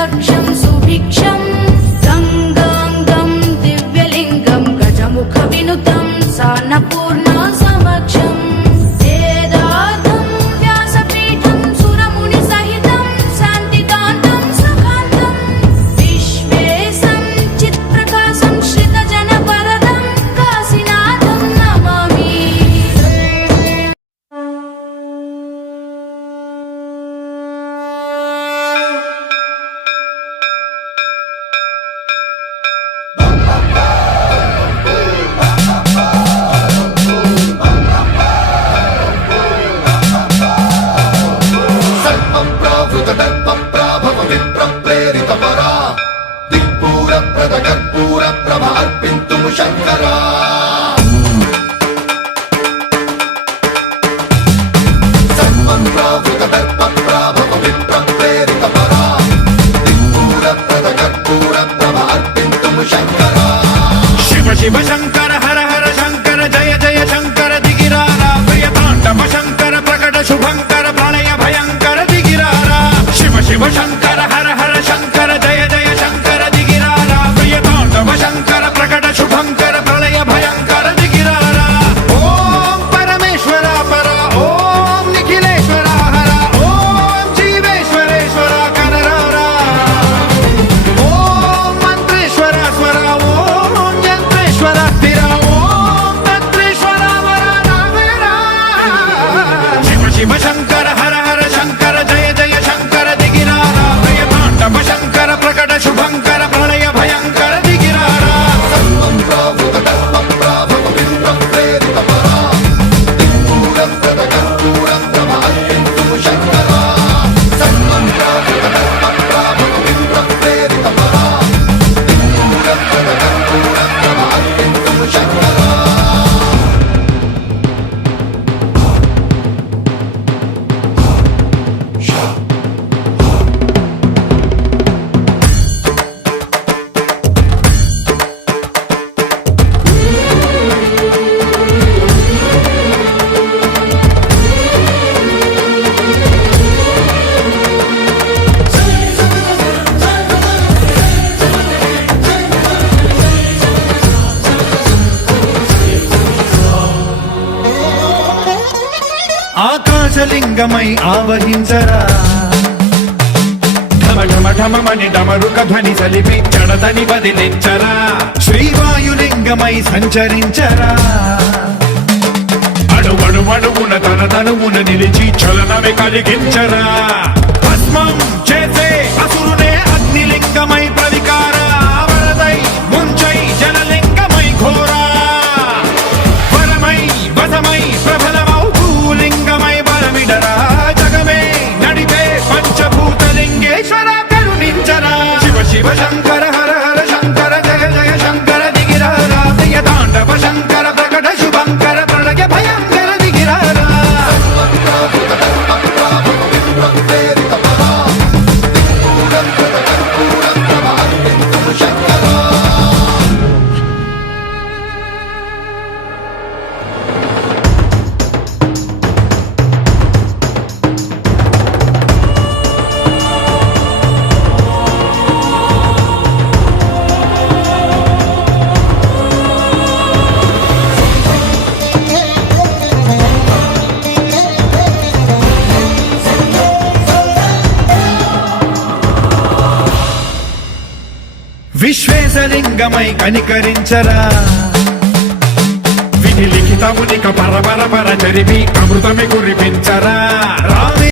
दक्षं सुभिक्षं गङ्गाङ्गं दिव्यलिङ्गं गजमुखविनुतं सान्नपूर्णा समक्षम् वेदार्थं व्यासपीठं सुरमुनिसहितं शान्तिकान्तं सुखान्तं विश्वेशं चित्प्रकाशं श्रितजनवरदं काशीनाथं नमामि। శంకరా సర్వప్రావృత దర్ప ప్రాభవ విప్ర ప్రేరిత పరా దిక్పూర ప్రద కర్పూర ప్రభ అర్పింతుము శంకరా శివ శివ శంకర హర హర శంకర జయ జయ శంకర దిగిరారా ప్రియ తాండవ శంకర ప్రకట శుభంకర ప్రళయ భయంకర దిగిరారా శివ శివ శంకర హర హర శంకర జయ జయ శంకర దిగిరారా ప్రియ తాండవ శంకర ప్రకట శుభంకర ప్రళయ భయంకర దిగిరారా ఓం పరమేశ్వర పర ఓం నిఖిలేశ్వర హర ఓం జీవేశ్వరేశ్వర కనరారా ఓం మంత్రేశ్వర స్వర ఓం యంత్రేశ్వర స్థిర ఓం తంత్రేశ్వర వర నావేరా శివ శివ శంకర హర హర శంకర జయ జయ శంకర దిగిరారా ప్రియ తాండవ శంకర ప్రకట శుభంకర ప్రళయ భయంకర దిగిరారా సర్వప్రావృత దర్ప ప్రాభవ విప్ర ప్రేరిత పరా దిక్పూర ప్రద కర్పూర ప్రభ అర్పింతుము శంకరా సర్వప్రావృత దర్ప ప్రాభవ విప్ర ప్రేరిత పరా దిక్పూర ప్రద కర్పూర ప్రభ అర్పింతుము శంకరా ఆకాశలింగమై ఆవహించరా ఢమ ఢమ ఢమమని డమరుక ధ్వని సలిపి జడదని వదిలించరా శ్రీవాయులింగమై సంచరించరా అణువణువున తన తనువున నిలిచి చలనమే కలిగించరా భస్మం చేసే అసురునే అగ్నిలింగమై ప్రవికార వరదై ముంచై జలలింగమై ఘోరా వరమై వసమై ప్రబలమౌ భూలింగమై బలమిడరా జగమే నడిపే పంచభూతలింగేశ్వర కరుణించరా శివ శివ శంకర హర హర శంకర జయ జయ శంకర దిగిరారా ప్రియ తాండవ శంకర ప్రకట శుభంకర ప్రళయ భయంకర దిగిరారా సర్వప్రావృత దర్ప ప్రాభవ విప్ర ప్రేరిత పరా దిక్పూర ప్రద కర్పూర ప్రభ అర్పింతుము శంకరా విశ్వేశలింగమై కనికరించరా విధి లిఖితమునిక పరపర పర చరిపి అమృతమి కురిపించరా